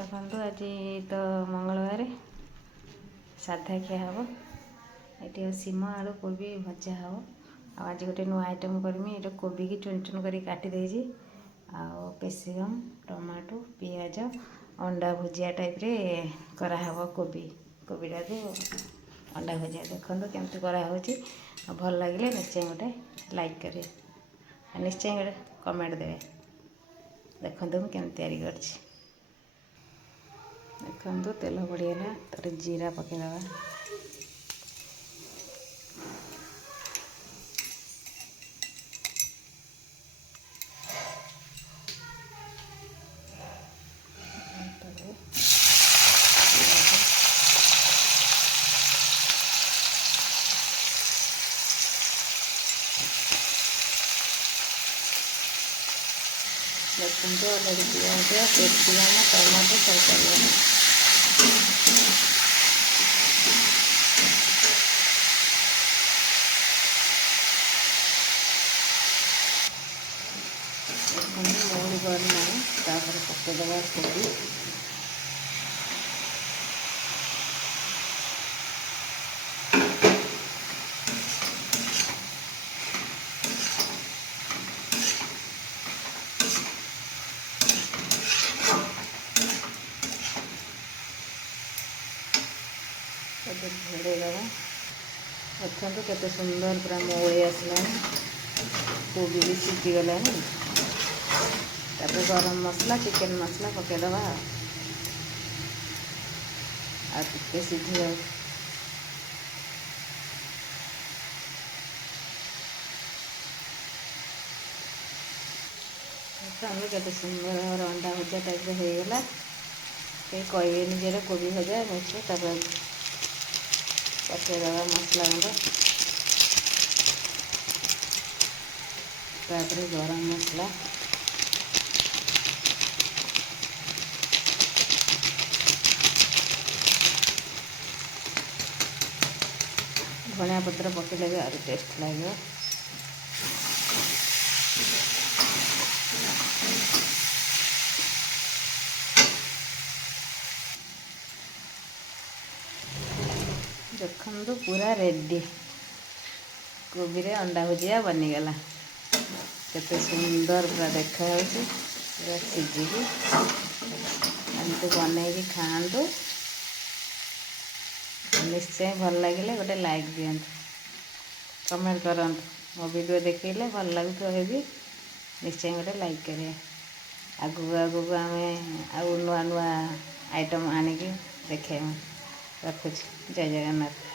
ଦେଖନ୍ତୁ ଆଜି ତ ମଙ୍ଗଳବାର ସାଧା ଖିଆ ହେବ। ଏଠି ସିମ ଆଳୁ କୋବି ଭଜା ହେବ। ଆଉ ଆଜି ଗୋଟେ ନୂଆ ଆଇଟମ୍ କରିମି। ଏଇଟା କୋବିକି ଚୁନ ଚୁନ କରି କାଟି ଦେଇଛି। ଆଉ କ୍ୟାପ୍ସିକମ୍, ଟମାଟୋ, ପିଆଜ, ଅଣ୍ଡା ଭୁଜିଆ ଟାଇପ୍ରେ କରାହେବ। କୋବିଟାକୁ ଅଣ୍ଡା ଭୁଜିଆ ଦେଖନ୍ତୁ କେମିତି କରାହେଉଛି। ଆଉ ଭଲ ଲାଗିଲେ ନିଶ୍ଚୟ ଗୋଟେ ଲାଇକ୍ କରିବେ ଆଉ ନିଶ୍ଚୟ ଗୋଟେ କମେଣ୍ଟ ଦେବେ। ଦେଖନ୍ତୁ ମୁଁ କେମିତି ତିଆରି କରିଛି। ଦେଖନ୍ତୁ ତେଲ ପଡ଼ିଗଲା, ତାପରେ ଜିରା ପକାଇଦେବା। ଦେଖନ୍ତୁ ଅଲରେଡ଼ି ପିଆଜ, କ୍ୟାପ୍ସିକମ୍, ଟମାଟୋ ସବୁ ପଡ଼ିଗଲା। ଦେଖନ୍ତୁ ମଉଳି ଗଲାଣି, ତାପରେ ପକାଇଦେବା କୋବି। ଘୋଡ଼େଇ ଦେବା। ଦେଖନ୍ତୁ କେତେ ସୁନ୍ଦର ପୁରା ମଉଳି ଆସିଲାଣି, କୋବି ବି ସିଝିଗଲାଣି। ତାପରେ ଗରମ ମସଲା, ଚିକେନ୍ ମସଲା ପକାଇଦେବା। ଆଉ ଟିକେ ସିଝିଯାଉ। ଦେଖନ୍ତୁ କେତେ ସୁନ୍ଦର ଭାବରେ ଅଣ୍ଡା ଭଜା ଟାଇପ୍ର ହେଇଗଲା। କେହି କହିବେନି ଯେ ଏଇଟା କୋବି ଭଜା ମିକ୍ସ। ତାପରେ ପକାଇଦେବା ମସଲା ଗୁଣ୍ଡ, ତାପରେ ଗରମ ମସଲା, ଧଣିଆ ପତ୍ର ପକାଇଲେ ବି ଆହୁରି ଟେଷ୍ଟ ଲାଗିବ। ଦେଖନ୍ତୁ ପୁରା ରେଡ଼ି, କୋବିରେ ଅଣ୍ଡା ଭୁଜିଆ ବନିଗଲା। କେତେ ସୁନ୍ଦର ପୁରା ଦେଖାଯାଉଛି, ପୁରା ସିଝିକି। ଏମିତି ବନେଇକି ଖାଆନ୍ତୁ। ନିଶ୍ଚୟ ଭଲ ଲାଗିଲେ ଗୋଟେ ଲାଇକ୍ ଦିଅନ୍ତୁ, କମେଣ୍ଟ କରନ୍ତୁ। ମୋ ଭିଡ଼ିଓ ଦେଖିଲେ ଭଲ ଲାଗୁଥିବ ଯଦି ନିଶ୍ଚୟ ଗୋଟେ ଲାଇକ୍ କରିବେ। ଆଗକୁ ଆମେ ଆଉ ନୂଆ ନୂଆ ଆଇଟମ୍ ଆଣିକି ଦେଖେଇବୁ। ରଖୁଛି, ଜୟ ଜଗନ୍ନାଥ।